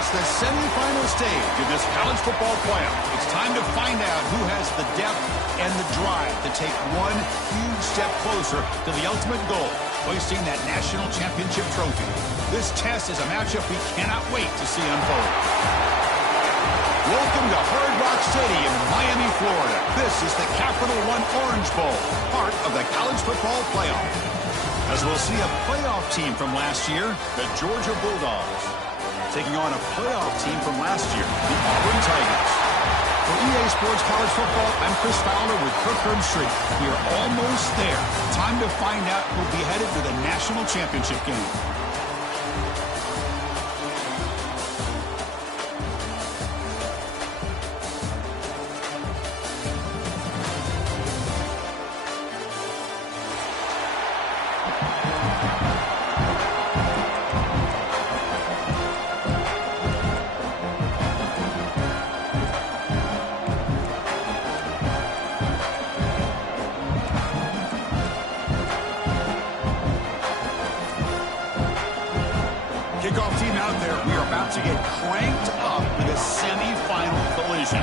reached the semifinal stage of this college football playoff. It's time to find out who has the depth and the drive to take one huge step closer to the ultimate goal, hoisting that national championship trophy. This test is a matchup we cannot wait to see unfold. Welcome to Hard Rock Stadium in Miami, Florida. This is the Capital One Orange Bowl, part of the college football playoff. As we'll see a playoff team from last year, the Georgia Bulldogs, taking on a playoff team from last year, the Auburn Tigers. For EA Sports College Football, I'm Chris Fowler with Kirk Herbstreit. We are almost there. Time to find out who'll be headed to the national championship game. Kickoff team out there. We are about to get cranked up with a semifinal collision.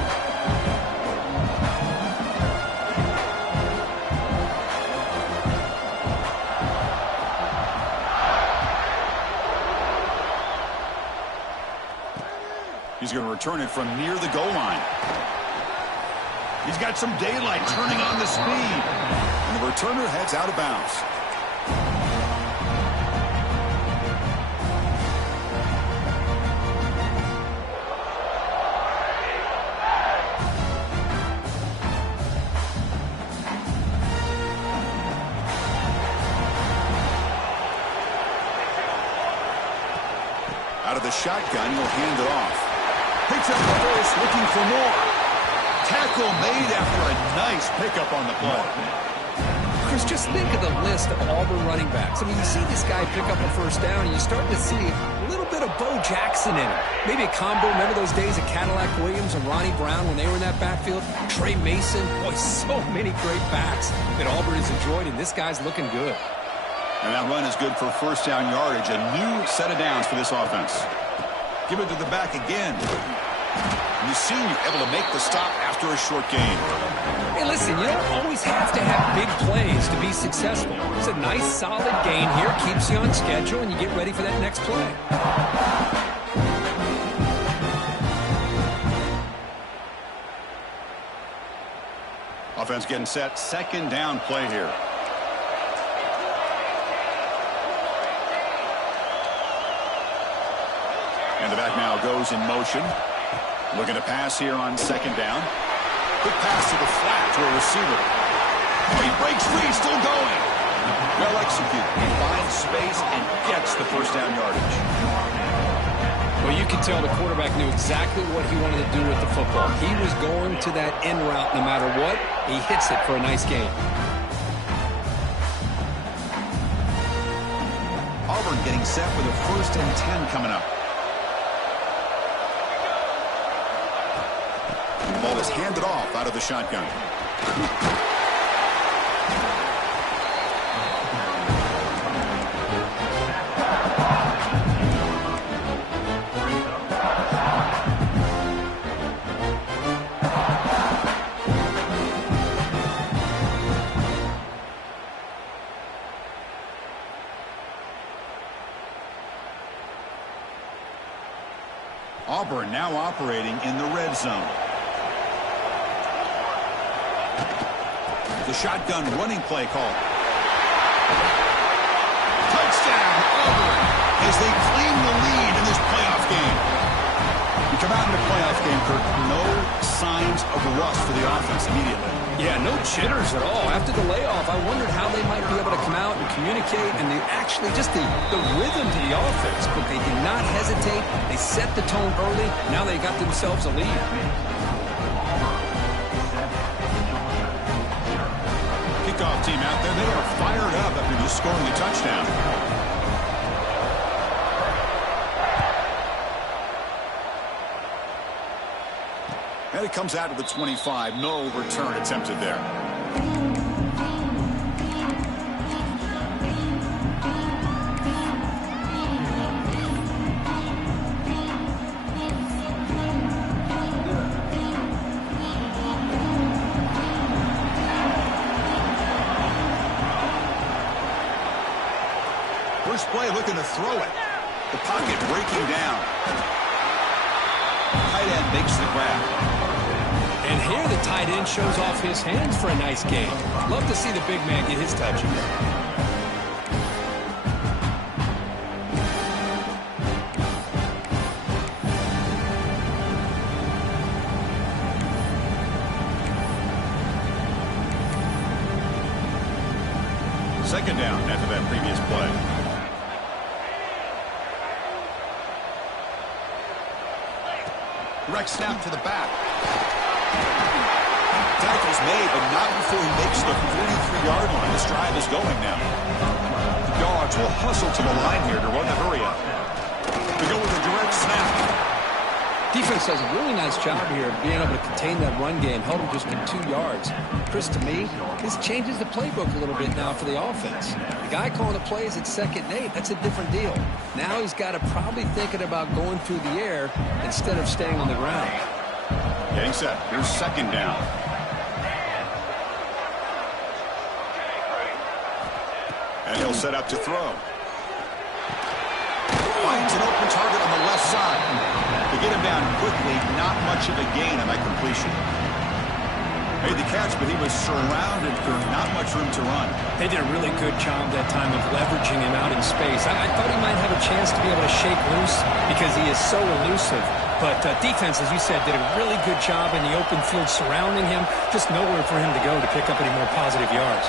He's going to return it from near the goal line. He's got some daylight turning on the speed. And the returner heads out of bounds. Out of the shotgun, he'll hand it off. Picks up the first, looking for more. Tackle made after a nice pickup on the play. Chris, just think of the list of Auburn running backs. I mean, you see this guy pick up a first down, and you start to see a little bit of Bo Jackson in it. Maybe a combo. Remember those days of Cadillac Williams and Ronnie Brown when they were in that backfield? Trey Mason. Boy, so many great backs that Auburn has enjoyed, and this guy's looking good. And that run is good for first down yardage. A new set of downs for this offense. Give it to the back again. And the senior able to make the stop after a short gain. Hey, listen, you don't always have to have big plays to be successful. It's a nice, solid gain here. Keeps you on schedule, and you get ready for that next play. Offense getting set. Second down play here. And the back now goes in motion. Looking to pass here on second down. Quick pass to the flat to a receiver. Oh, he breaks free, still going. Well executed. He finds space and gets the first down yardage. Well, you can tell the quarterback knew exactly what he wanted to do with the football. He was going to that in route no matter what. He hits it for a nice gain. Auburn getting set with a 1st and 10 coming up. The ball is handed off out of the shotgun. Auburn now operating in the red zone. The shotgun running play call. Touchdown, Auburn, as they claim the lead in this playoff game. You come out in the playoff game, Kirk, no signs of rust for the offense immediately. Yeah, no jitters at all. After the layoff, I wondered how they might be able to come out and communicate, and they actually just the rhythm to the offense. But they did not hesitate. They set the tone early. Now they got themselves a lead. Kickoff team out there, they are fired up after just scoring a touchdown. And it comes out to the 25. No return attempted there. first play looking to throw it. The pocket breaking down. Tight end makes the grab. And here the tight end shows off his hands for a nice gain. Love to see the big man get his touches. Second down after that previous play. Direct snap to the back. Tackle's made, but not before he makes the 43-yard line. This drive is going now. The Dogs will hustle to the line here to run the hurry up. They go with a direct snap. Defense does a really nice job here of being able to contain that run game, held him just to 2 yards. Chris, to me, this changes the playbook a little bit now for the offense. The guy calling the plays at 2nd and 8, that's a different deal. Now he's got to probably thinking about going through the air instead of staying on the ground. Getting set. Here's second down. And he'll set up to throw. Finds an open target on the left side. To get him down quickly, not much of a gain on that completion. Made the catch, but he was surrounded for not much room to run. They did a really good job that time of leveraging him out in space. I thought he might have a chance to be able to shake loose because he is so elusive. But defense, as you said, did a really good job in the open field surrounding him. Just nowhere for him to go to pick up any more positive yards.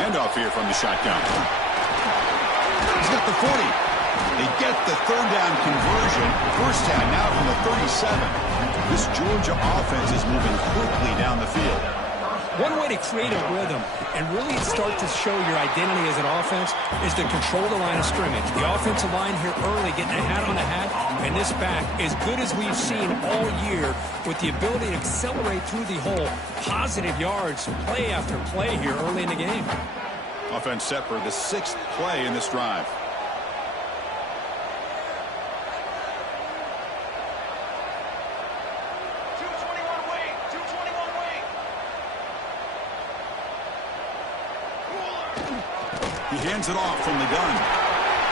Handoff here from the shotgun. He's got the 40. They get the third down conversion. First down now from the 37. This Georgia offense is moving quickly down the field. One way to create a rhythm and really start to show your identity as an offense is to control the line of scrimmage. The offensive line here early getting a hat on a hat, and this back, as good as we've seen all year, with the ability to accelerate through the hole, positive yards, play after play here early in the game. Offense set for the 6th play in this drive. He hands it off from the gun.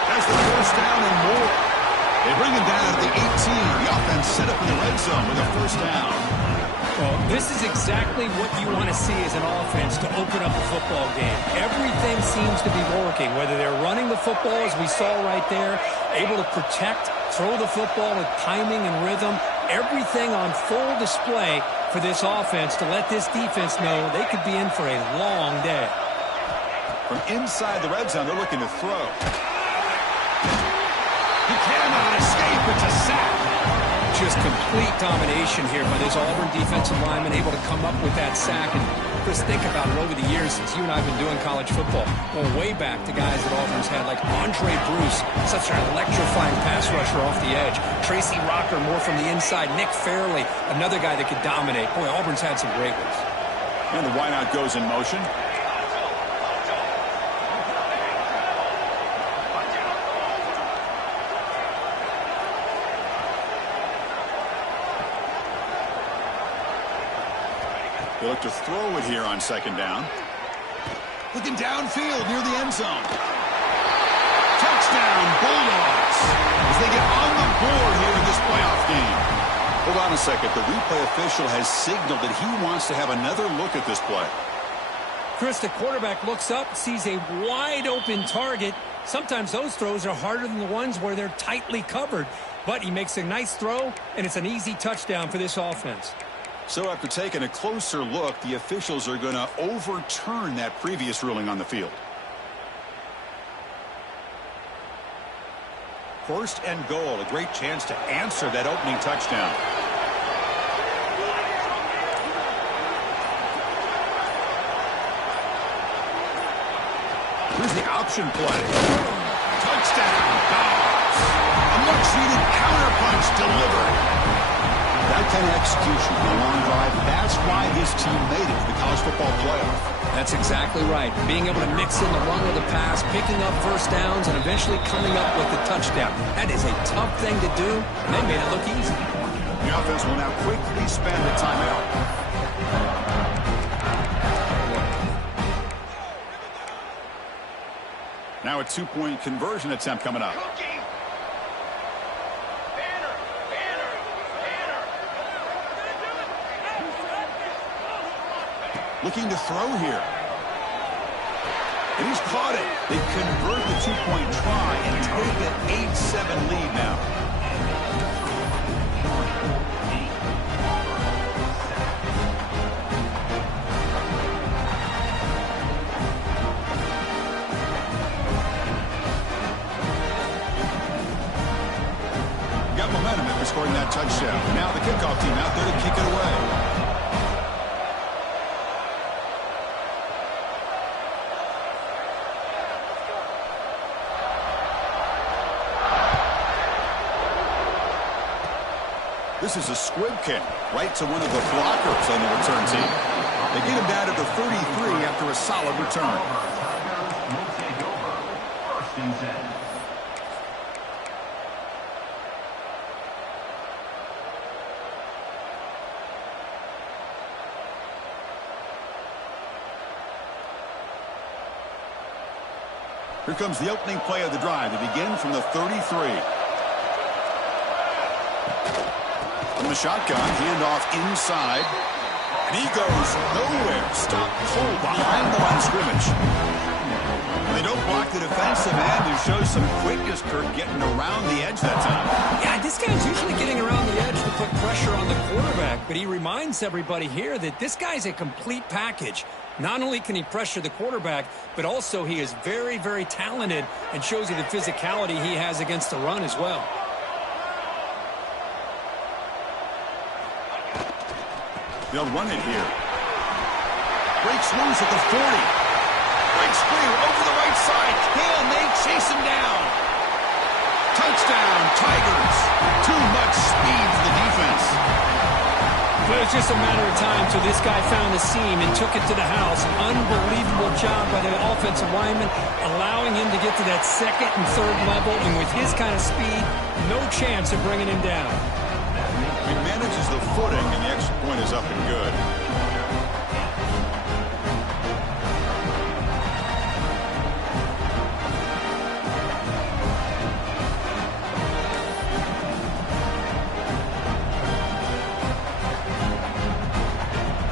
That's the first down and more. They bring him down at the 18. The offense set up in the red zone with a first down. Well, this is exactly what you want to see as an offense to open up a football game. Everything seems to be working, whether they're running the football, as we saw right there, able to protect, throw the football with timing and rhythm, everything on full display for this offense to let this defense know they could be in for a long day. From inside the red zone, they're looking to throw. He cannot escape. It's a sack. Just complete domination here by this Auburn defensive lineman, able to come up with that sack. And just think about it over the years since you and I have been doing college football. Going way back to guys that Auburn's had like Andre Bruce, such an electrifying pass rusher off the edge. Tracy Rocker, more from the inside. Nick Fairley, another guy that could dominate. Boy, Auburn's had some great ones. And the wideout goes in motion. They look to throw it here on second down. Looking downfield near the end zone. Touchdown, Bulldogs, as they get on the board here in this playoff game. Hold on a second. The replay official has signaled that he wants to have another look at this play. Chris, the quarterback looks up, sees a wide-open target. Sometimes those throws are harder than the ones where they're tightly covered. But he makes a nice throw, and it's an easy touchdown for this offense. So after taking a closer look, the officials are going to overturn that previous ruling on the field. First and goal, a great chance to answer that opening touchdown. Here's the option play. Touchdown, Dogs. A much-needed counterpunch delivered. That kind of execution on a long drive, that's why this team made it to the college football playoff. That's exactly right. Being able to mix in the run with the pass, picking up first downs, and eventually coming up with the touchdown. That is a tough thing to do, and they made it look easy. The offense will now quickly spend a timeout. Now a two-point conversion attempt coming up. Looking to throw here. And he's caught it. They convert the two-point try and take an 8-7 lead now. Got momentum after scoring that touchdown. Now the kickoff team out there to kick it away. This is a squib kick right to one of the blockers on the return team. They get him down to the 33 after a solid return. Will take over. First and 10. Here comes the opening play of the drive. They begin from the 33. From the shotgun, handoff inside. And he goes nowhere. Stop cold behind the line of scrimmage. And they don't block the defensive end, who shows some quickness, Kirk, getting around the edge that time. Yeah, this guy's usually getting around the edge to put pressure on the quarterback, but he reminds everybody here that this guy's a complete package. Not only can he pressure the quarterback, but also he is very, very talented and shows you the physicality he has against the run as well. They'll run it here. Breaks loose at the 40. Breaks free over the right side. Can they chase him down? Touchdown, Tigers. Too much speed for the defense. But it's just a matter of time till this guy found the seam and took it to the house. Unbelievable job by the offensive lineman, allowing him to get to that second and third level. And with his kind of speed, no chance of bringing him down. He manages the footing, and the extra point is up and good.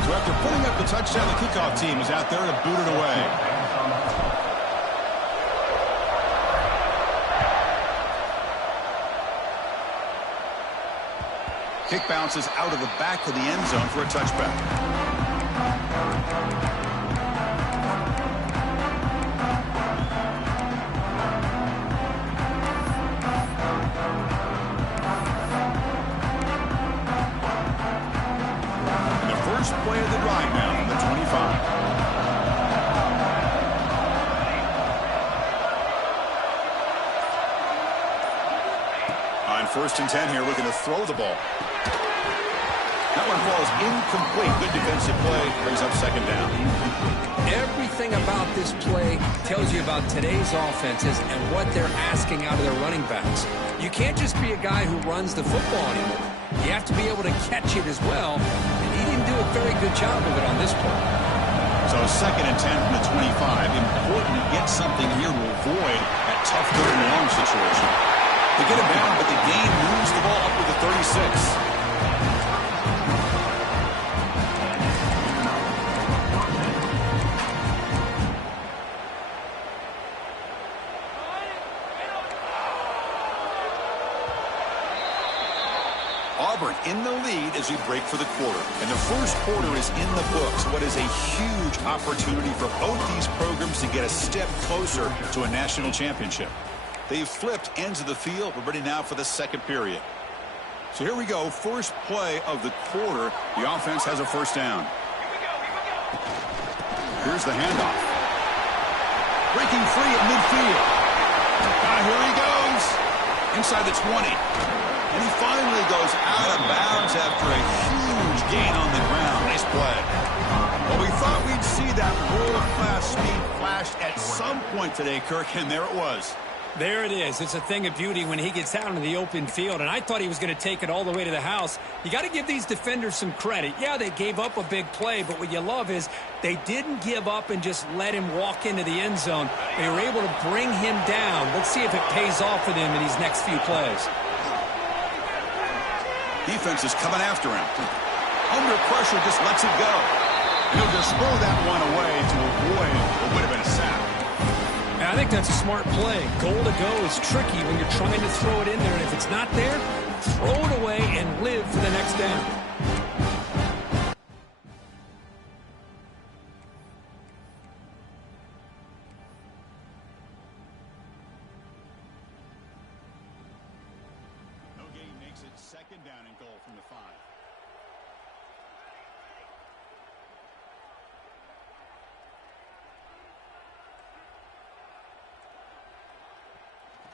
So after putting up the touchdown, the kickoff team is out there to boot it away. Kick bounces out of the back of the end zone for a touchback. And the first play of the drive now on the 25. First and 10 here, looking to throw the ball. That one falls incomplete. Good defensive play, brings up second down. Everything about this play tells you about today's offenses and what they're asking out of their running backs. You can't just be a guy who runs the football anymore. You have to be able to catch it as well, and he didn't do a very good job of it on this play. So second and 10 from the 25. Important to get something here to avoid that tough third and long situation. They get him down, but the game moves the ball up with the 36. Auburn in the lead as we break for the quarter. And the first quarter is in the books. What is a huge opportunity for both these programs to get a step closer to a national championship. They've flipped ends of the field. We're ready now for the second period. So here we go. First play of the quarter. The offense has a first down. Here's the handoff. Breaking free at midfield. Here he goes. Inside the 20. And he finally goes out of bounds after a huge gain on the ground. Nice play. Well, we thought we'd see that world-class speed flash at some point today, Kirk, and there it was. There it is. It's a thing of beauty when he gets out into the open field, and I thought he was going to take it all the way to the house. You got to give these defenders some credit. Yeah, they gave up a big play, but what you love is they didn't give up and just let him walk into the end zone. They were able to bring him down. Let's see if it pays off for them in these next few plays. Defense is coming after him. Under pressure, just lets it go. And he'll just throw that one away to avoid what would have been a sack. I think that's a smart play. Goal to go is tricky when you're trying to throw it in there, and if it's not there, throw it away and live for the next down. No gain makes it second down and goal from the 5.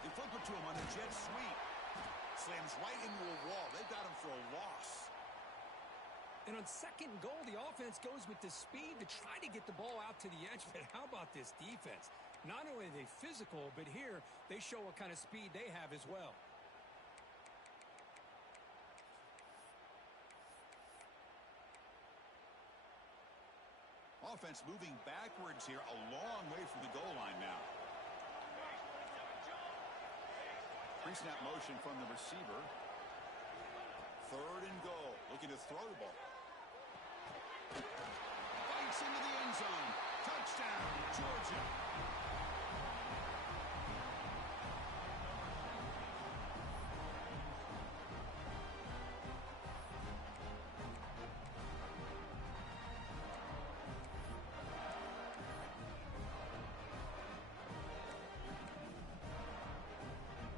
They flip it to him on the jet sweep. Slams right into a wall. They got him for a loss. And on second goal, the offense goes with the speed to try to get the ball out to the edge. But how about this defense? Not only are they physical, but here they show what kind of speed they have as well. Offense moving backwards here, a long way from the goal line now. Pre-snap motion from the receiver. Third and goal. Looking to throw the ball. Bites into the end zone. Touchdown, Georgia.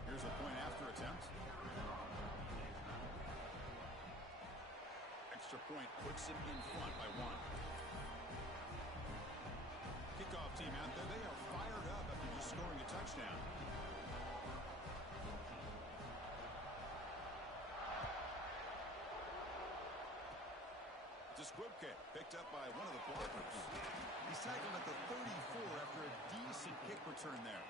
Here's a point after attempt. Extra point puts him in front by 1. Kickoff team out there. They are fired up after just scoring a touchdown. It's a squib kick picked up by one of the blockers. He's tackled at the 34 after a decent kick return there.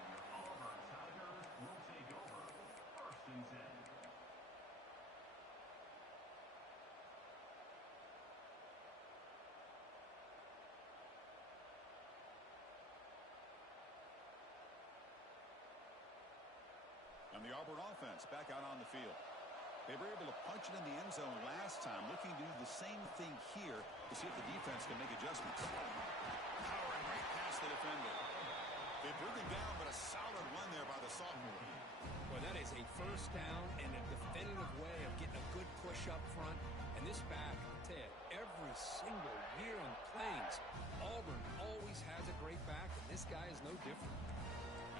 And the Auburn offense back out on the field. They were able to punch it in the end zone last time, looking to do the same thing here to see if the defense can make adjustments. Powering right past the defender. They bring him down, but a solid run there by the sophomore. Well, that is a first down and a definitive way of getting a good push up front. And this back, I'll tell you, every single year on the Plains, Auburn always has a great back, and this guy is no different.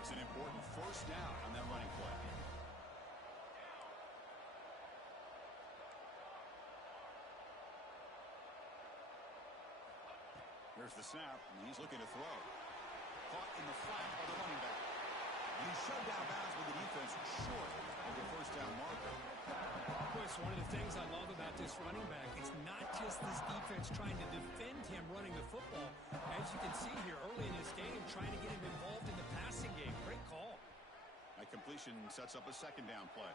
It's an important first down on that running play. Here's the snap, and he's looking to throw. Caught in the flat by the running back. And he's shoved out of bounds with the defense short of the first down marker. Chris, one of the things I love about this running back is not just this defense trying to defend him running the football. As you can see here early in this game, trying to get him involved in the passing game. Great call. That completion sets up a second down play.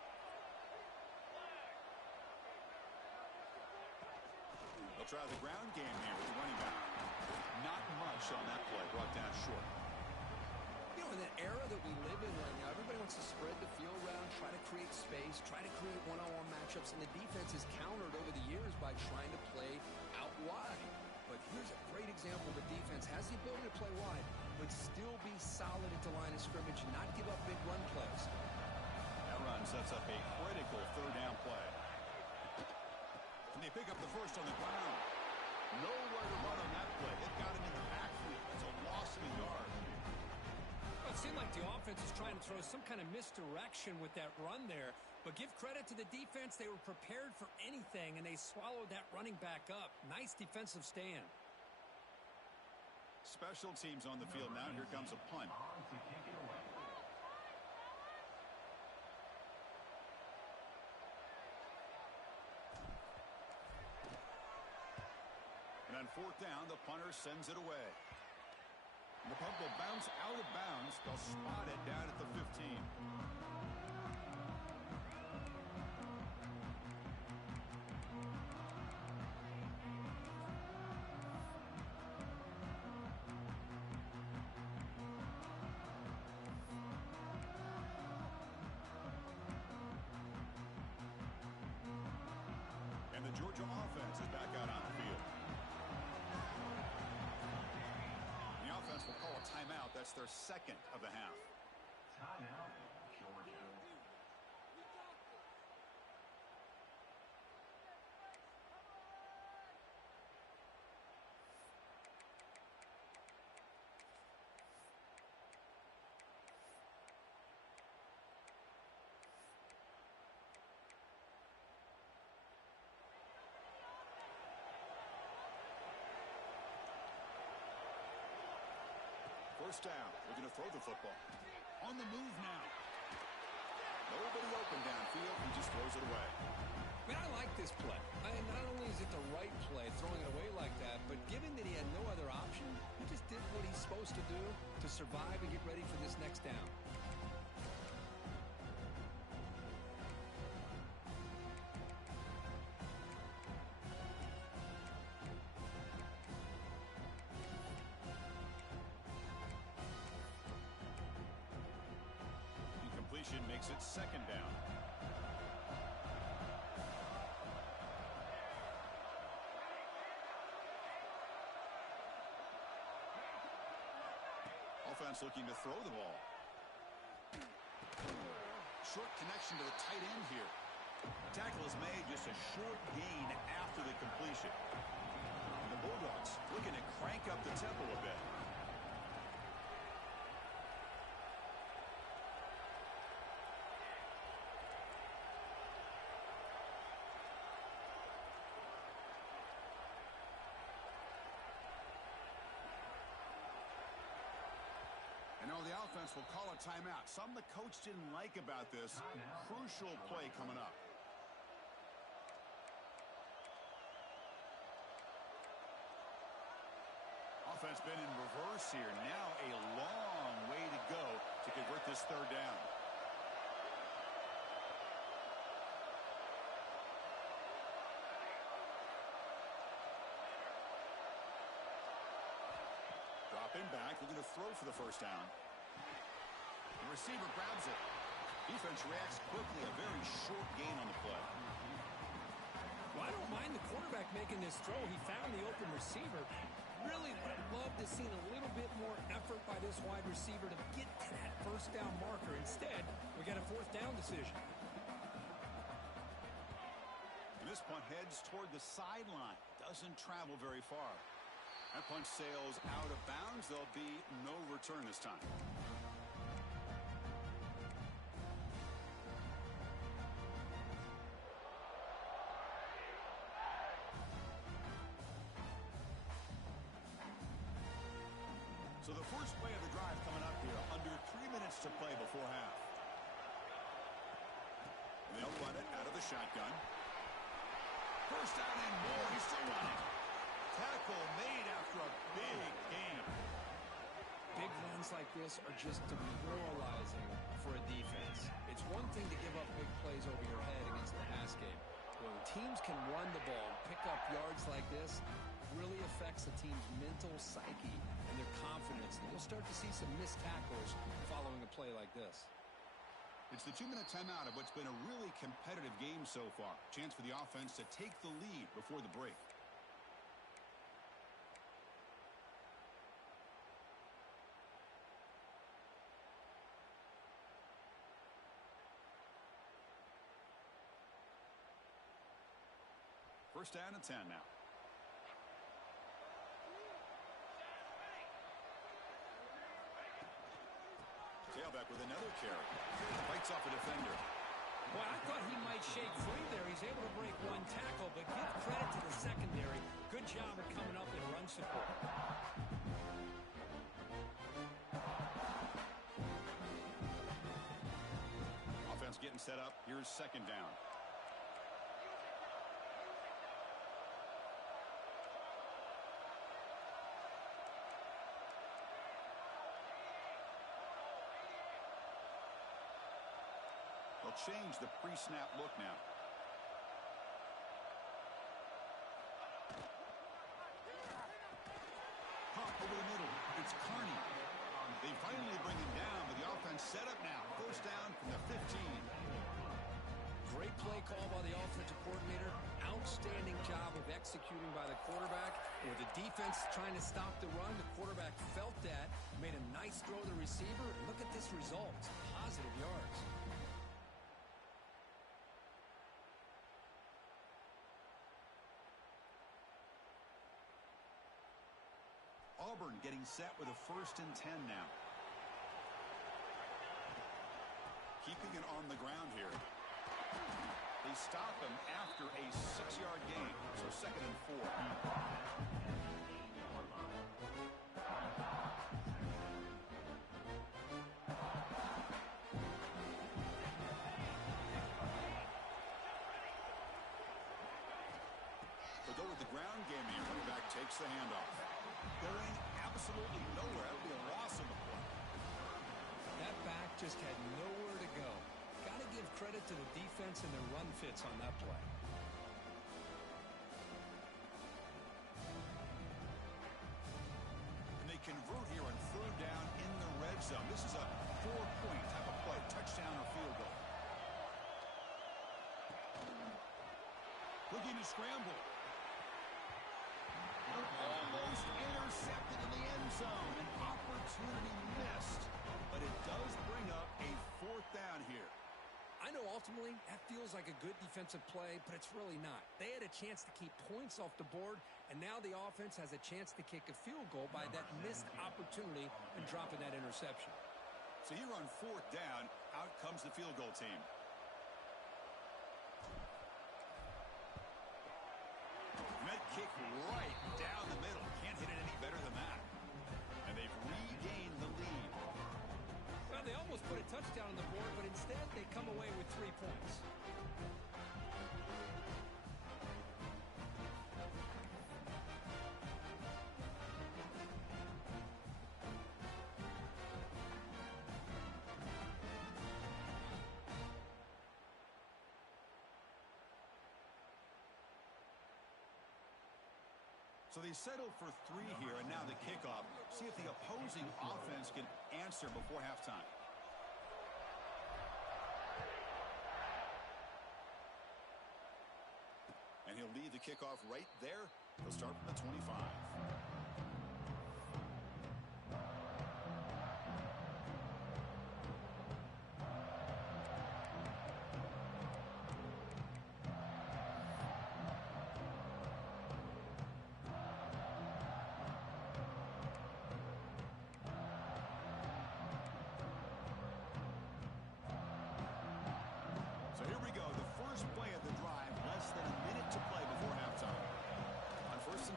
They'll try the ground game here with the running back. Not much on that play, brought down short. You know, in the era that we live in right now, everybody wants to spread the field around, try to create space, try to create one-on-one matchups, and the defense has countered over the years by trying to play out wide. But here's a great example. The defense has the ability to play wide, but still be solid at the line of scrimmage, not give up big run plays. That run sets up a critical third down play. And they pick up the first on the ground. Nowhere to run on that play. It got him in the backfield. It's a loss of a yard. Well, it seemed like the offense was trying to throw some kind of misdirection with that run there. But give credit to the defense. They were prepared for anything, and they swallowed that running back up. Nice defensive stand. Special teams on the field now. Here comes a punt. And on fourth down, the punter sends it away. And the punt will bounce out of bounds. They'll spot it down at the 15. the Georgia offense is back out on the field. The offense will call a timeout. That's their second of the half. Timeout, Georgia. First down. Looking to throw the football. On the move now. Nobody open downfield. He just throws it away. Man, I like this play. Not only is it the right play, throwing it away like that, but given that he had no other option, he just did what he's supposed to do to survive and get ready for this next down. Incompletion makes it second down. Offense looking to throw the ball. Short connection to the tight end here. Tackle is made, just a short gain after the completion. And the Bulldogs looking to crank up the tempo a bit. And the offense will call a timeout. Something the coach didn't like about this. Crucial play coming up. Offense been in reverse here. Now a long way to go to convert this third down. Dropping back, looking to throw for the first down. The receiver grabs it. Defense reacts quickly. A very short gain on the play. Well, I don't mind the quarterback making this throw. He found the open receiver. Really would have loved to see a little bit more effort by this wide receiver to get to that first down marker. Instead, we got a fourth down decision. And this punt heads toward the sideline. Doesn't travel very far. That punt sails out of bounds. There'll be no return this time. So the first play of the drive coming up here. Under 3 minutes to play before half. And they'll run it out of the shotgun. First down and more. He's still running. Tackle made after a big gain. Big runs like this are just demoralizing for a defense. It's one thing to give up big plays over your head against the pass game. When teams can run the ball and pick up yards like this, it really affects the team's mental psyche and their confidence. And you'll start to see some missed tackles following a play like this. It's the 2-minute timeout of what's been a really competitive game so far. Chance for the offense to take the lead before the break. First down and 10 now. Tailback with another carry. Bites off a defender. Boy, I thought he might shake free there. He's able to break one tackle, but give credit to the secondary. Good job of coming up in run support. Offense getting set up. Here's second down. They'll change the pre-snap look now. Pop over the middle. It's Carney. They finally bring him down, but the offense set up now. First down from the 15. Great play call by the offensive coordinator. Outstanding job of executing by the quarterback. With the defense trying to stop the run, the quarterback felt that, made a nice throw to the receiver, and look at this result. It's positive yards. Auburn getting set with a 1st and 10 now. Keeping it on the ground here. They stop him after a 6-yard gain, so 2nd and 4. They'll go with the ground game here. Running back takes the handoff. Going absolutely nowhere. That would be a loss in the play. That back just had nowhere to go. Got to give credit to the defense and their run fits on that play. And they convert here on 3rd down in the red zone. This is a 4-point type of play, touchdown or field goal. Looking to scramble. Almost intercepted in the end zone. An opportunity missed. But it does bring up a 4th down here. I know ultimately that feels like a good defensive play, but it's really not. They had a chance to keep points off the board, and now the offense has a chance to kick a field goal by that missed opportunity and dropping that interception. So here on 4th down, out comes the field goal team. And that kick right down the middle. Can't hit it any better than that. And they've regained the lead. Well, they almost put a touchdown on the board, but instead they come away with 3 points. So they settled for 3 here, and now the kickoff. See if the opposing offense can answer before halftime. And he'll lead the kickoff right there. He'll start from the 25.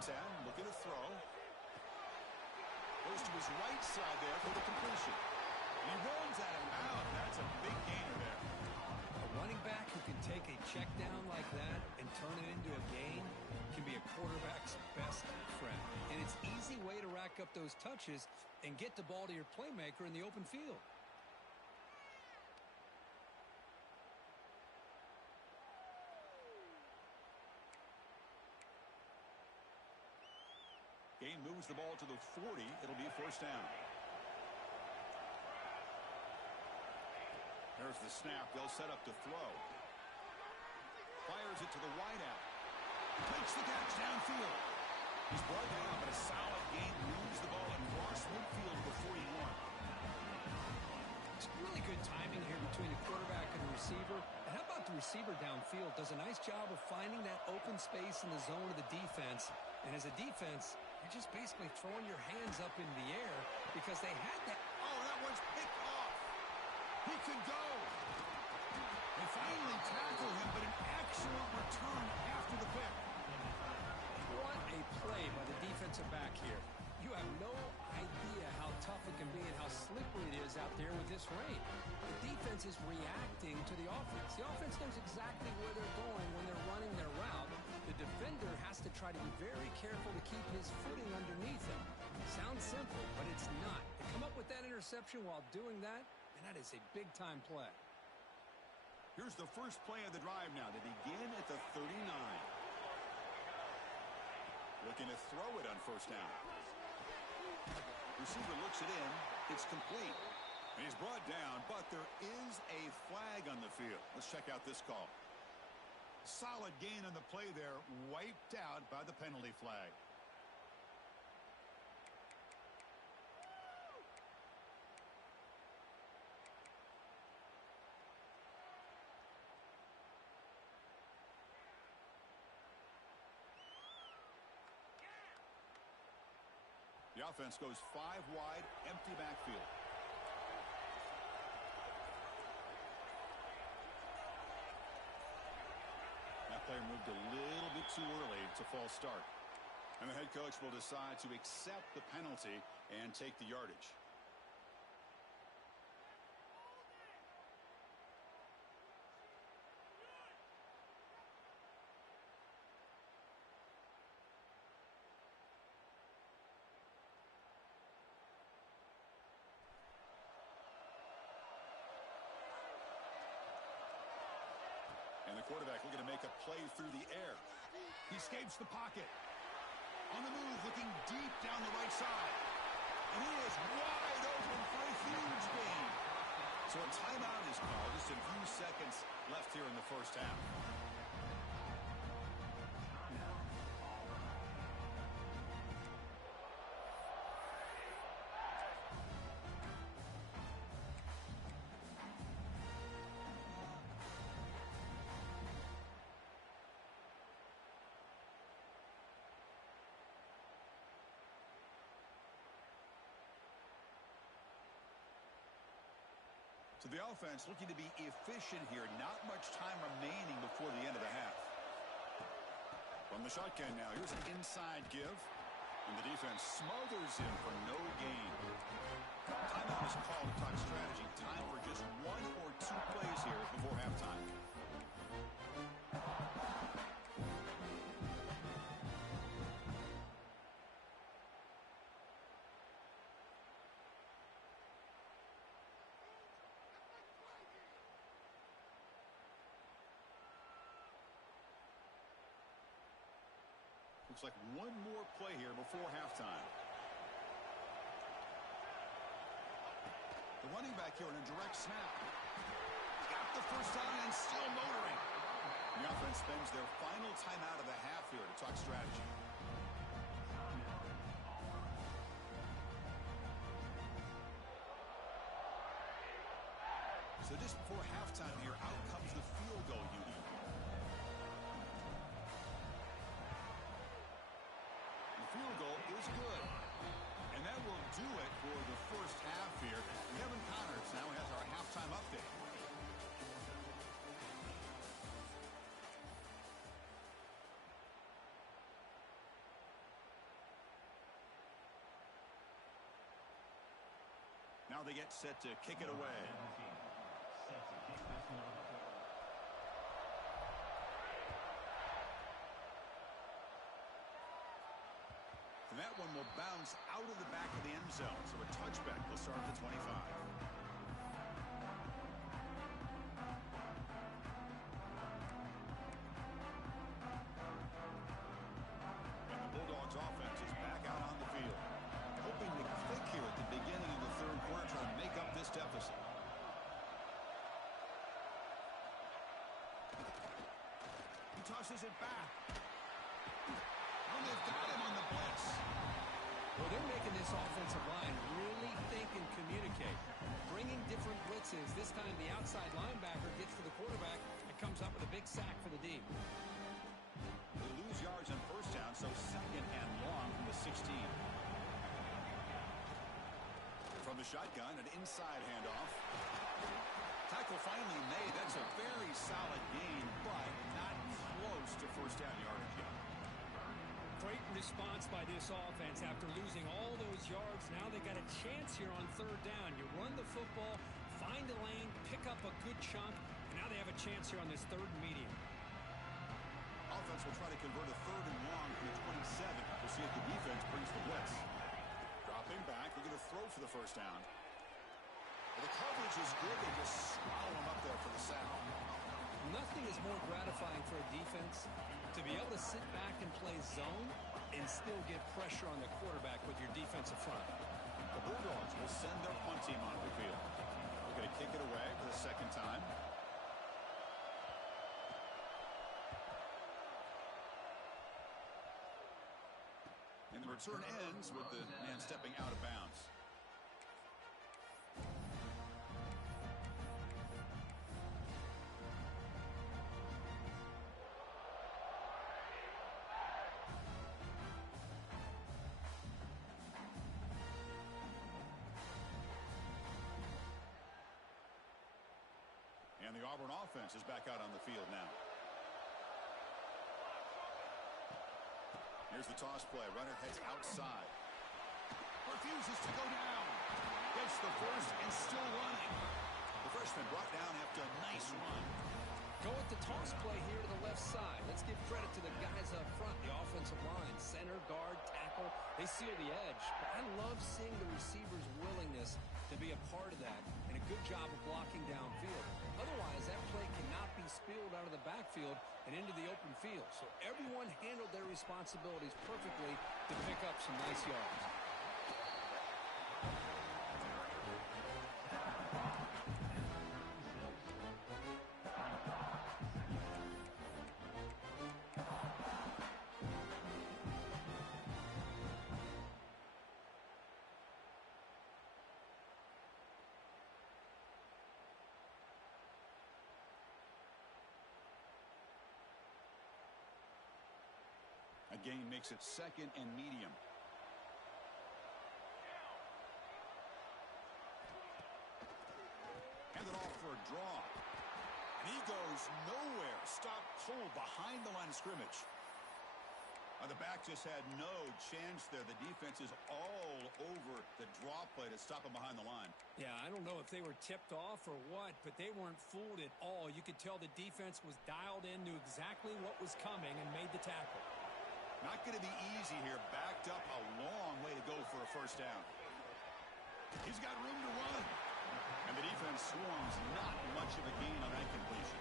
Looking to throw. Goes to his right side there for the completion. And he runs out of bounds. That's a big gainer there. A running back who can take a check down like that and turn it into a gain can be a quarterback's best friend. And it's an easy way to rack up those touches and get the ball to your playmaker in the open field. Gain moves the ball to the 40. It'll be a 1st down. There's the snap. They'll set up to throw. Fires it to the wideout. Takes the catch downfield. He's brought down, but a solid gain. Moves the ball across midfield to the 41. It's really good timing here between the quarterback and the receiver. And how about the receiver downfield? Does a nice job of finding that open space in the zone of the defense. And as a defense, you're just basically throwing your hands up in the air because they had that. Oh, that one's picked off. He could go. They finally tackle him, but an excellent return after the pick. What a play by the defensive back here. You have no idea how tough it can be and how slippery it is out there with this rain. The defense is reacting to the offense. The offense knows exactly where they're going when they're running their route. The defender has to try to be very careful to keep his footing underneath him. Sounds simple, but it's not. To come up with that interception while doing that, and that is a big-time play. Here's the first play of the drive now. They begin at the 39. Looking to throw it on 1st down. Receiver looks it in. It's complete. And he's brought down, but there is a flag on the field. Let's check out this call. Solid gain on the play there, wiped out by the penalty flag. The offense goes 5 wide, empty backfield. That player moved a little bit too early. It's a false start. And the head coach will decide to accept the penalty and take the yardage. And the quarterback looking to make a play through the air. He escapes the pocket. On the move, looking deep down the right side. And he is wide open for a huge gain. So a timeout is called. Just a few seconds left here in the first half. So the offense looking to be efficient here. Not much time remaining before the end of the half. From the shotgun now, here's an inside give. And the defense smothers him for no gain. Timeout is called to talk strategy. Time for just 1 or 2 plays here before halftime. Looks like 1 more play here before halftime. The running back here in a direct snap. He's got the first down and still motoring. The offense spends their final timeout of the half here to talk strategy. So just before halftime here, out comes the field goal unit. Field goal is good. And that will do it for the first half here. Kevin Connors now has our halftime update. Now they get set to kick it away. Set to kick this one. And that one will bounce out of the back of the end zone. So a touchback will start at the 25. And the Bulldogs offense is back out on the field. Hoping to click here at the beginning of the third quarter, trying to make up this deficit. He tosses it back. And they've got him on the blitz. Well, they're making this offensive line really think and communicate. Bringing different blitzes. This time the outside linebacker gets to the quarterback and comes up with a big sack for the D. They lose yards on first down, so 2nd and long from the 16. From the shotgun, an inside handoff. Tackle finally made. That's a very solid gain, but not close to first down yardage yet. Great response by this offense after losing all those yards. Now they got a chance here on 3rd down. You run the football, find a lane, pick up a good chunk, and now they have a chance here on this 3rd and medium. Offense will try to convert a 3rd and long from the 27. We'll see if the defense brings the blitz. Dropping back, they're going to throw for the first down. Well, the coverage is good. They just swallow him up there for the sack. Nothing is more gratifying for a defense to be able to sit back and play zone and still get pressure on the quarterback with your defensive front. The Bulldogs will send their punt team onto the field. They're going to kick it away for the 2nd time. return ends with the man stepping out of bounds. And the Auburn offense is back out on the field now. Here's the toss play. Runner heads outside. Refuses to go down. Gets the first and still running. The freshman brought down after a nice run. Go with the toss play here to the left side. Let's give credit to the guys up front, the offensive line. Center, guard, tackle, they seal the edge. But I love seeing the receiver's willingness to be a part of that and a good job of blocking downfield. Otherwise, that play cannot be spilled out of the backfield and into the open field. So everyone handled their responsibilities perfectly to pick up some nice yards. A gain makes it 2nd and medium. Hand it off for a draw. And he goes nowhere. Stop cold behind the line of scrimmage. The back just had no chance there. The defense is all over the draw play to stop him behind the line. Yeah, I don't know if they were tipped off or what, but they weren't fooled at all. You could tell the defense was dialed in, knew exactly what was coming, and made the tackle. Not going to be easy here. Backed up a long way to go for a first down. He's got room to run. And the defense swarms. Not much of a gain on that completion.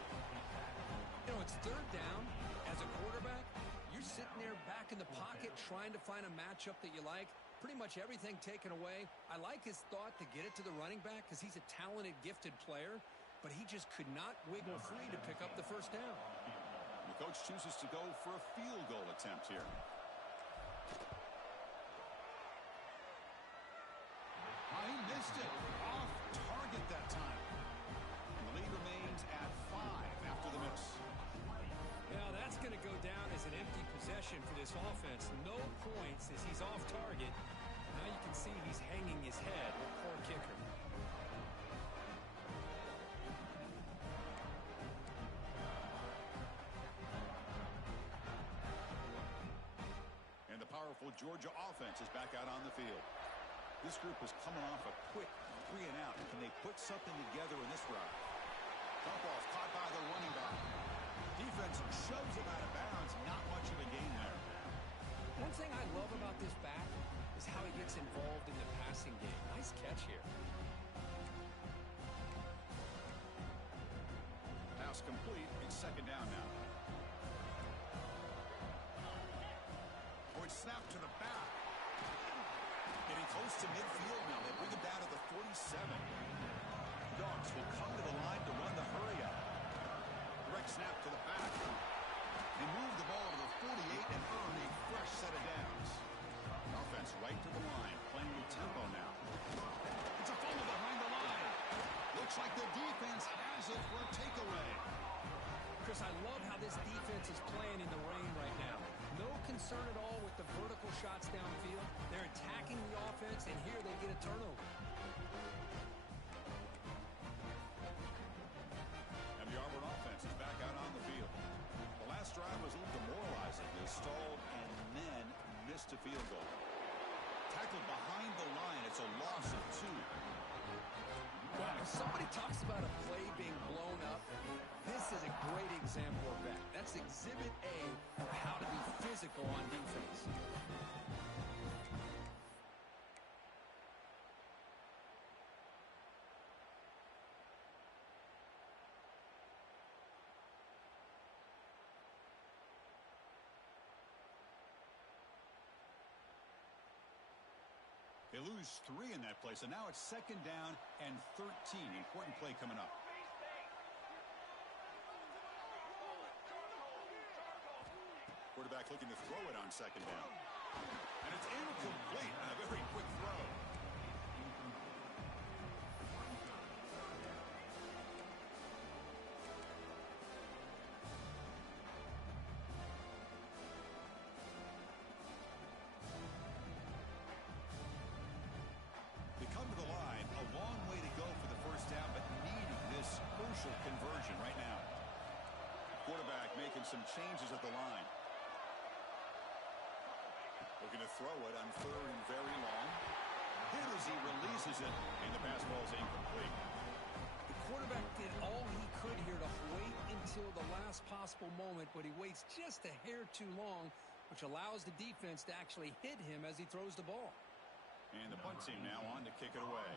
You know, it's 3rd down. As a quarterback, you're sitting there back in the pocket trying to find a matchup that you like. Pretty much everything taken away. I like his thought to get it to the running back because he's a talented, gifted player. But he just could not wiggle free to pick up the first down. The coach chooses to go for a field goal attempt here. He missed it. Off target that time. And the lead remains at 5 after the miss. Now that's going to go down as an empty possession for this offense. No points as he's off target. Now you can see he's hanging his head. Poor kicker. And the powerful Georgia offense is back out on the field. This group is coming off a quick 3 and out. Can they put something together in this round? Dump off caught by the running back. Defense shoves him out of bounds. Not much of a gain there. One thing I love about this back is how he gets involved in the passing game. Nice catch here. Pass complete. It's 2nd down now. Oh, it's snapped to the back. Getting close to midfield now. They bring him down to the 47. Dogs will come to the line to run the hurry up. Direct snap to the back. They move the ball to the 48 and earn a fresh set of downs. Offense right to the line, playing with tempo now. It's a fumble behind the line. Looks like the defense has it for a takeaway. Chris, I love how this defense is playing in the rain right now. No concern at all with the vertical shots downfield. They're attacking the offense, and here they get a turnover. And the Auburn offense is back out on the field. The last drive was a little demoralizing. They stalled and then missed a field goal. Tackled behind the line. It's a loss of 2. Wow, if somebody talks about a play being blown up, this is a great example of that. That's Exhibit A of how to be physical on defense. They lose 3 in that play, so now it's 2nd down and 13. Important play coming up. Quarterback looking to throw it on 2nd down. And it's incomplete on a very quick throw. They come to the line, a long way to go for the first down, but needing this crucial conversion right now. Quarterback making some changes at the line. Looking to throw it on 3rd and very long. Hit as he releases it, and the pass ball is incomplete. The quarterback did all he could here to wait until the last possible moment, but he waits just a hair too long, which allows the defense to actually hit him as he throws the ball. And the punt team now on to kick it away.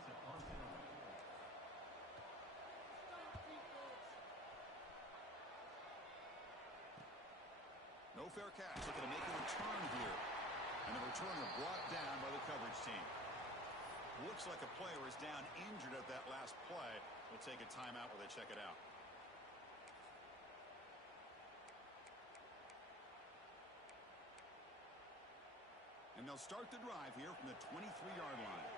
No fair catch. Looking to make a return here. And the returner brought down by the coverage team. Looks like a player is down injured at that last play. We'll take a timeout while they check it out. And they'll start the drive here from the 23-yard line.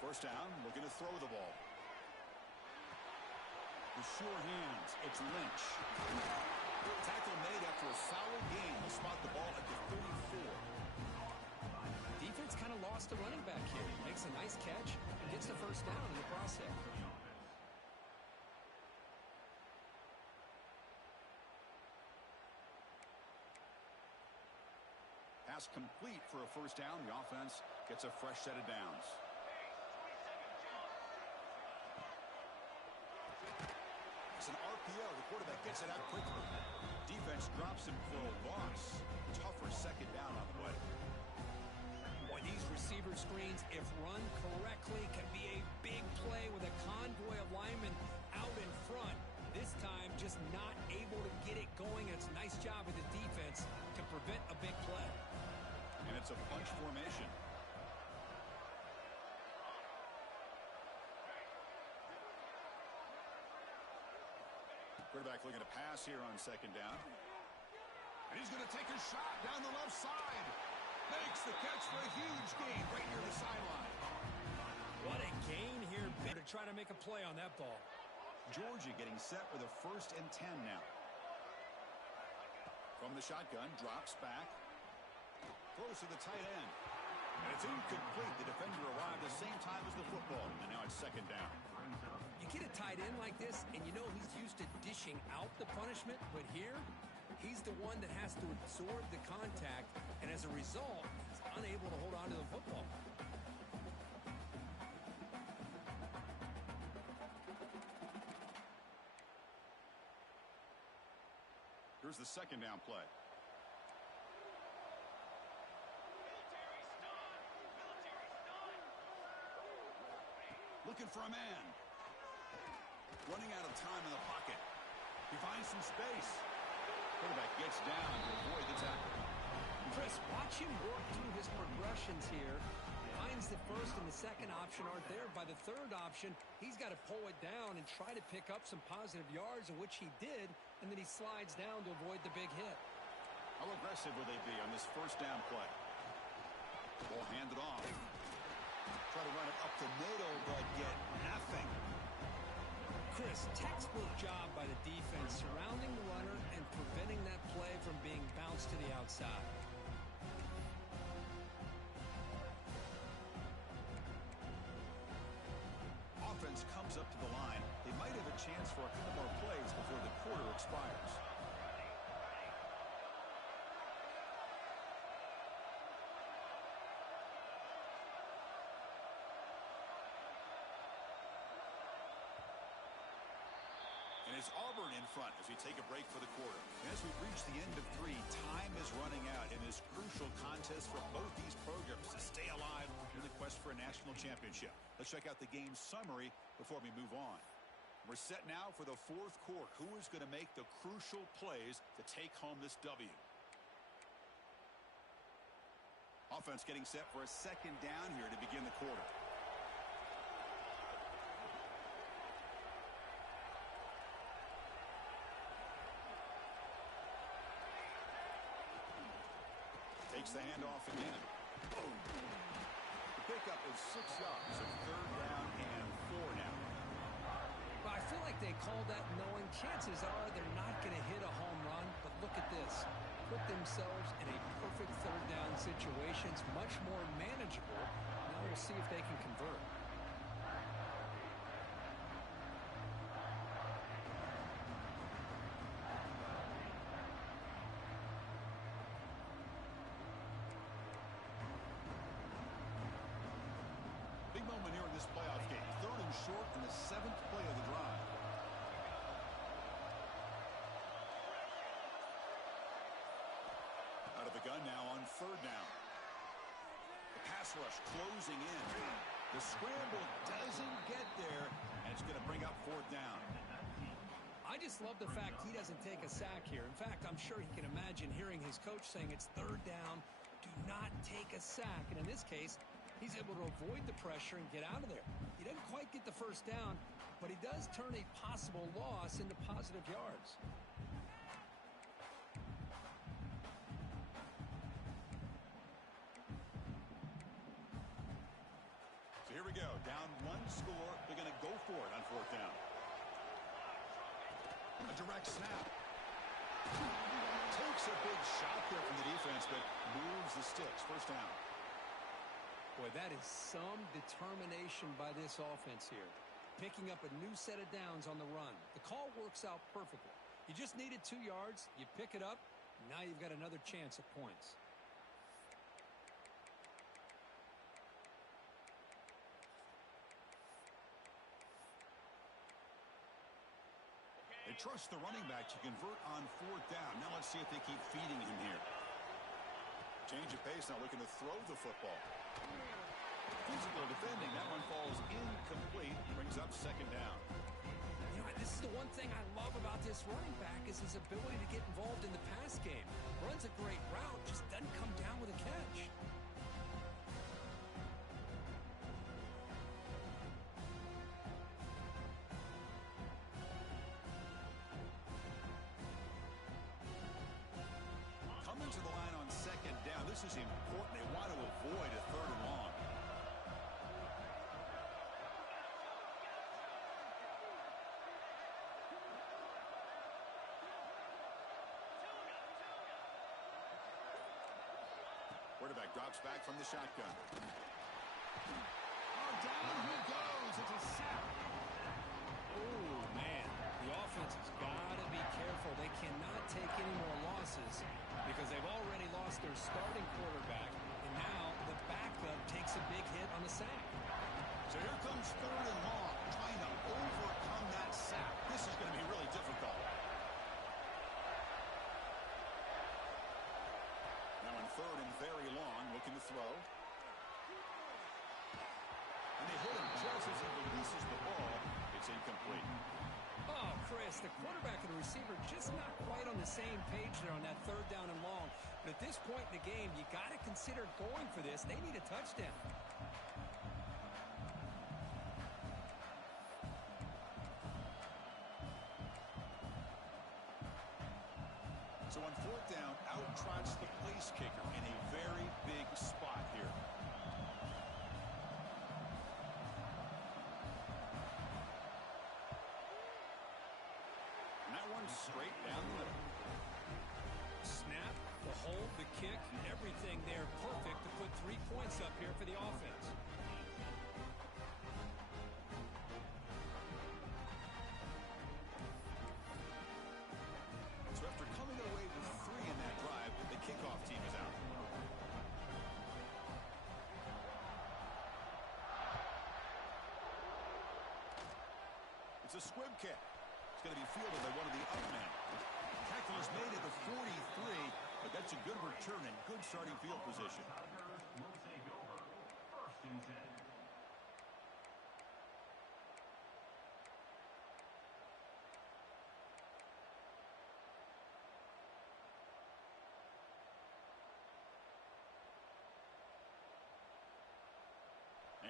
First down, looking to throw the ball. The sure hands, it's Lynch. Tackle made after a solid gain. They'll spot the ball at the 34. Defense kind of lost the running back here. He makes a nice catch and gets the first down in the process. Pass complete for a first down. The offense gets a fresh set of downs. It's an RPO. The quarterback gets it out quickly. Defense drops him for a loss. Tougher second down on the way. Boy, these receiver screens, if run correctly, can be a big play with a convoy of linemen out in front. This time, just not able to get it going. It's a nice job with the defense to prevent a big play. And it's a bunch formation. Quarterback looking to pass here on second down. And he's going to take a shot down the left side. Makes the catch for a huge gain right near the sideline. What a gain here to try to make a play on that ball. Georgia getting set with a 1st and 10 now. From the shotgun, drops back. Throws to the tight end. And it's incomplete. The defender arrived the same time as the football. And now it's second down. You get a tight end like this, and you know he's used to dishing out the punishment. But here, he's the one that has to absorb the contact. And as a result, he's unable to hold on to the football. Here's the second down play. Looking for a man. Running out of time in the pocket. He finds some space. Quarterback gets down to avoid the tackle. Chris, watch him work through his progressions here. Finds the first and the second option aren't there. By the third option, he's got to pull it down and try to pick up some positive yards, of which he did, and then he slides down to avoid the big hit. How aggressive will they be on this first down play? Ball handed off. Try to run it up the middle, but get nothing. Chris, textbook job by the defense surrounding the runner and preventing that play from being bounced to the outside. Offense comes up to the line. They might have a chance for a couple more plays before the quarter expires. And it's Auburn in front as we take a break for the quarter. And as we reach the end of 3, time is running out in this crucial contest for both these programs to stay alive in the quest for a national championship. Let's check out the game summary before we move on. We're set now for the fourth quarter. Who is going to make the crucial plays to take home this W? Offense getting set for a second down here to begin the quarter. the handoff again. Boom. The pickup is 6 yards, so 3rd down and 4 now. Well, I feel like they called that knowing chances are they're not going to hit a home run, but look at this. Put themselves in a perfect 3rd down situation. It's much more manageable. Now we'll see if they can convert. Big moment here in this playoff game. 3rd and short in the 7th play of the drive. Out of the gun now on 3rd down. The pass rush closing in. The scramble doesn't get there, and it's going to bring up 4th down. I just love the fact he doesn't take a sack here. In fact, I'm sure he can imagine hearing his coach saying it's 3rd down, do not take a sack. And in this case, he's able to avoid the pressure and get out of there. He doesn't quite get the 1st down, but he does turn a possible loss into positive yards. So here we go. Down 1 score. They're going to go for it on 4th down. A direct snap. Takes a big shot there from the defense, but moves the sticks. 1st down. Boy, that is some determination by this offense here. Picking up a new set of downs on the run. The call works out perfectly. You just needed 2 yards. You pick it up. Now you've got another chance at points. They trust the running back to convert on 4th down. Now let's see if they keep feeding him here. Change of pace, now looking to throw the football. Physical defending. That one falls incomplete. Brings up 2nd down. You know, this is the one thing I love about this running back is his ability to get involved in the pass game. Runs a great route, just doesn't come down with a catch. Coming to the line on 2nd down. This is important. They want to avoid a 3rd and long. Quarterback drops back from the shotgun. Oh, down he goes. It's a sack. Oh, man. The offense has got to be careful. They cannot take any more losses because they've already lost their starting quarterback, and now the backup takes a big hit on the sack. So here comes 3rd and long, trying to overcome that sack. This is going to be really difficult. Now on 3rd and very long, looking to throw. And they hit him just as he releases the ball. It's incomplete. Oh, Chris, the quarterback and the receiver just not quite on the same page there on that 3rd down and long. But at this point in the game, you got to consider going for this. They need a touchdown. So on 4th down, out trots the place kicker in a very big spot here. And that one's straight down the middle. Snap, the hold, the kick, everything there perfect to put 3 points up here for the offense. So after coming away with 3 in that drive, the kickoff team is out. It's a squib kick. It's going to be fielded by one of the up men. Tackle is made at the 43, but that's a good return and good starting field position. Will take over. 1st and 10.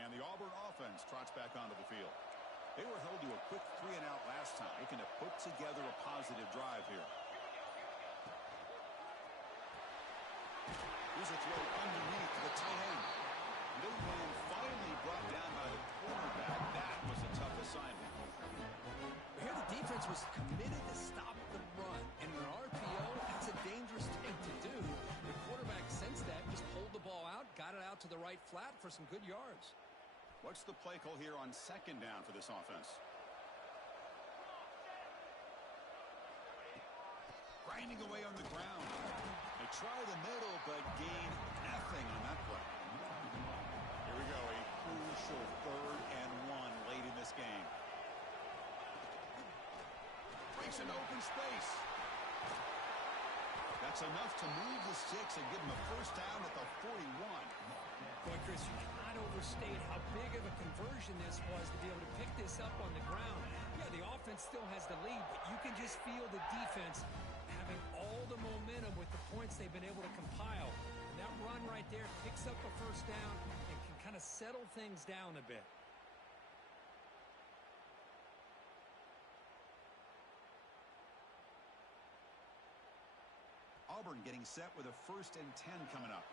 And the Auburn offense trots back onto the field. They were held to a quick 3-and-out last time. Looking to put together a positive drive here. Here's a throw underneath to the tight end. Midman finally brought down by the cornerback. That was a tough assignment. Here the defense was committed to stop the run. And in an RPO, that's a dangerous thing to do. The quarterback sensed that, just pulled the ball out, got it out to the right flat for some good yards. What's the play call here on second down for this offense? Grinding away on the ground. They try the middle, but gain nothing on that play. Here we go, a crucial 3rd and 1 late in this game. Breaks into open space. That's enough to move the sticks and give them a first down at the 41. Boy, Chris, you cannot overstate how big of a conversion this was to be able to pick this up on the ground. Yeah, the offense still has the lead, but you can just feel the defense having all the momentum with the points they've been able to compile. And that run right there picks up a first down and can kind of settle things down a bit. Auburn getting set with a 1st and 10 coming up.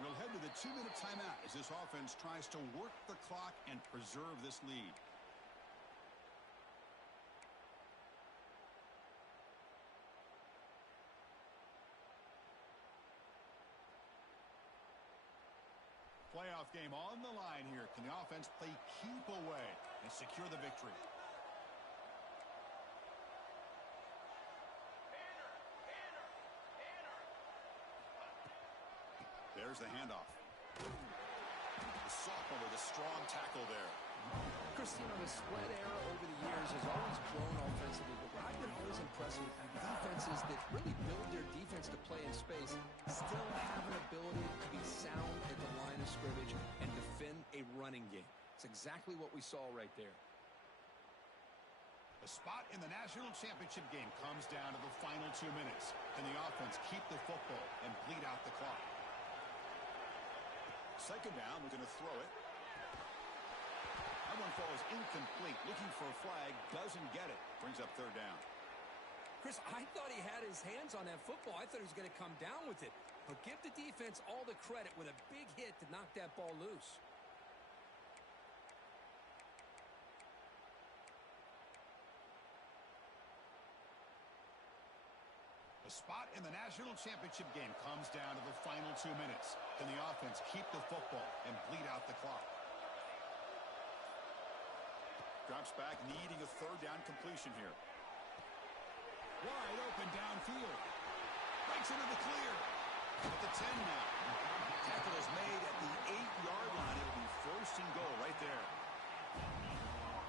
We'll head to the 2-minute timeout as this offense tries to work the clock and preserve this lead. Playoff game on the line here. Can the offense play keep away and secure the victory? There's the handoff. The sophomore with a strong tackle there. Chris, you know, the spread era over the years has always grown offensively, but what I've been always impressed with defenses that really build their defense to play in space still have an ability to be sound at the line of scrimmage and defend a running game. It's exactly what we saw right there. The spot in the national championship game comes down to the final 2 minutes. Can the offense keep the football and bleed out the clock? Second down, we're going to throw it. That one falls incomplete. Looking for a flag, doesn't get it. Brings up 3rd down. Chris, I thought he had his hands on that football. I thought he was going to come down with it. But give the defense all the credit with a big hit to knock that ball loose. The spot in the national championship game comes down to the final 2 minutes. Can the offense keep the football and bleed out the clock? Drops back, needing a 3rd down completion here. Wide open downfield. Breaks into the clear. At the 10 now. Tackle is made at the 8-yard line. It'll be 1st and goal right there.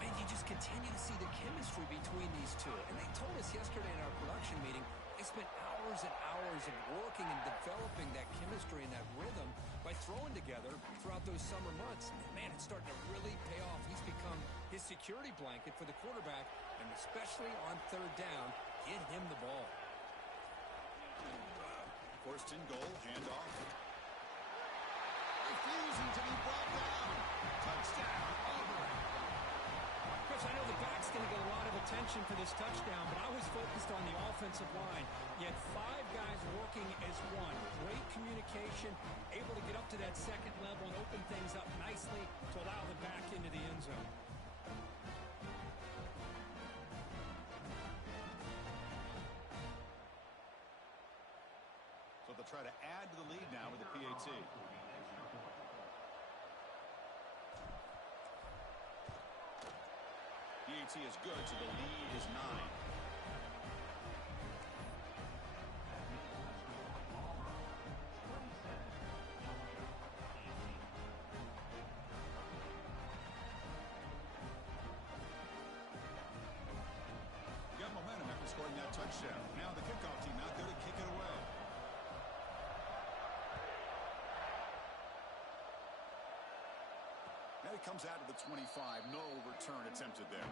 Man, you just continue to see the chemistry between these two. And they told us yesterday in our production meeting, they spent hours and hours of working and developing that chemistry and that rhythm by throwing together throughout those summer months. And man, it's starting to really pay off. He's become his security blanket for the quarterback, and especially on 3rd down, get him the ball. 1st and goal, handoff. Refusing to be brought down. Touchdown, Auburn. Chris, I know the back's going to get a lot of attention for this touchdown, but I was focused on the offensive line. You had 5 guys working as one. Great communication, able to get up to that 2nd level and open things up nicely to allow the back into the end zone. So they'll try to add to the lead now with the PAT. PAT is good, so the lead is 9. Got momentum after scoring that touchdown. Now the kickoff team out there to kick it away. Now he comes out to the 25. No return attempted there.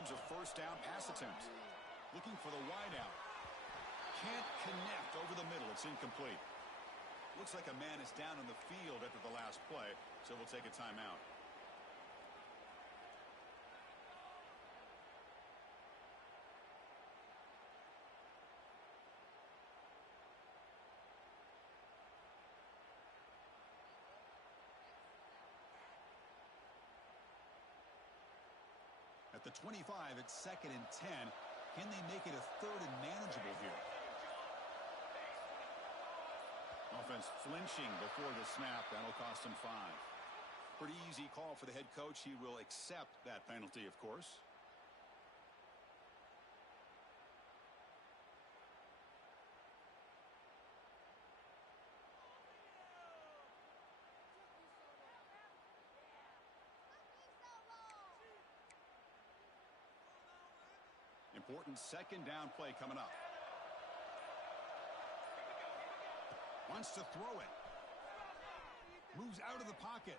comes a first down pass attempt. Looking for the wide out. Can't connect over the middle. It's incomplete. Looks like a man is down on the field after the last play, so we'll take a timeout. At the 25, it's 2nd and 10. Can they make it a 3rd and manageable here? Offense flinching before the snap. That'll cost him 5. Pretty easy call for the head coach. He will accept that penalty, of course. Important 2nd down play coming up. Wants to throw it. Moves out of the pocket.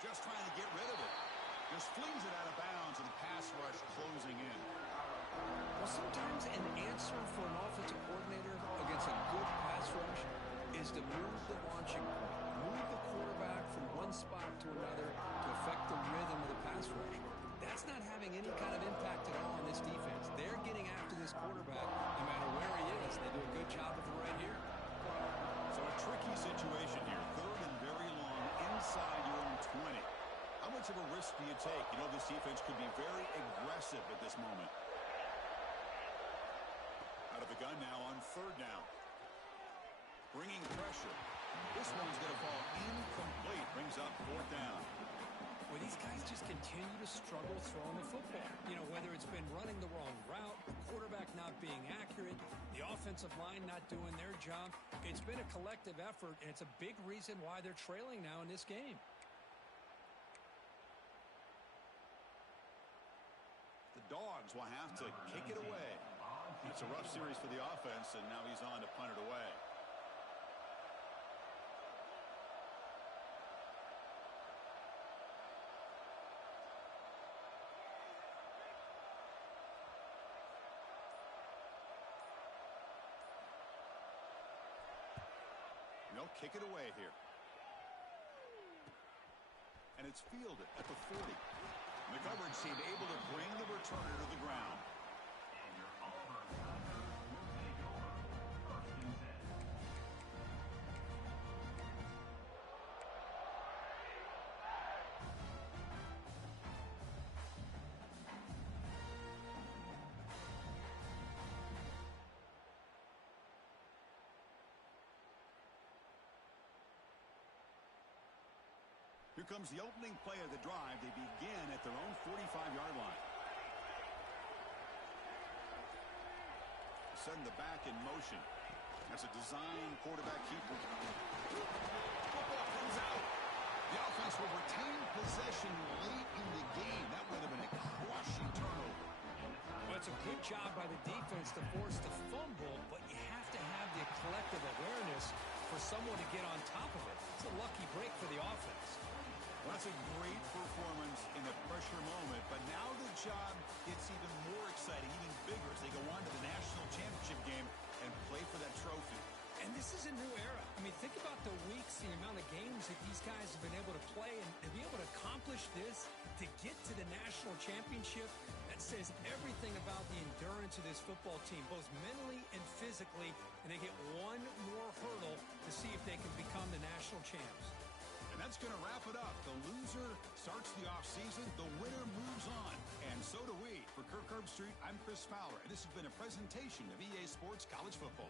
Just trying to get rid of it. Just flings it out of bounds, and the pass rush closing in. Well, sometimes an answer for an offensive coordinator against a good pass rush is to move the launching point. Move the quarterback from one spot to another to affect the rhythm of the pass rush. That's not having any kind of impact at all on this defense. They're getting after this quarterback no matter where he is. They do a good job of it right here. So a tricky situation here. 3rd and very long inside your own 20. How much of a risk do you take? You know, this defense could be very aggressive at this moment. Out of the gun now on 3rd down. Bringing pressure. This one's going to fall incomplete. Brings up 4th down. Well, these guys just continue to struggle throwing the football. You know, whether it's been running the wrong route, the quarterback not being accurate, the offensive line not doing their job. It's been a collective effort, and it's a big reason why they're trailing now in this game. The Dogs will have to kick it away. It's a rough series for the offense, and now he's on to punt it away. They'll kick it away here. And it's fielded at the 40. The coverage seemed able to bring the returner to the ground. And your Auburn Tigers will take over 1st and 10. Here comes the opening play of the drive. They begin at their own 45-yard line. Setting the back in motion. That's a design quarterback keeper. Football comes out. The offense will retain possession late in the game. That would have been a crushing turnover. Well, it's a good job by the defense to force the fumble, but you have to have the collective awareness for someone to get on top of it. It's a lucky break for the offense. Well, that's a great performance in a pressure moment, but now the job gets even more exciting, even bigger as they go on to the national championship game and play for that trophy. And this is a new era. I mean, think about the weeks, the amount of games that these guys have been able to play, and to be able to accomplish this, to get to the national championship, that says everything about the endurance of this football team, both mentally and physically, and they get one more hurdle to see if they can become the national champs. And that's going to wrap it up. The loser starts the offseason. The winner moves on. And so do we. For Kirk Herbstreit, I'm Chris Fowler, and this has been a presentation of EA Sports College Football.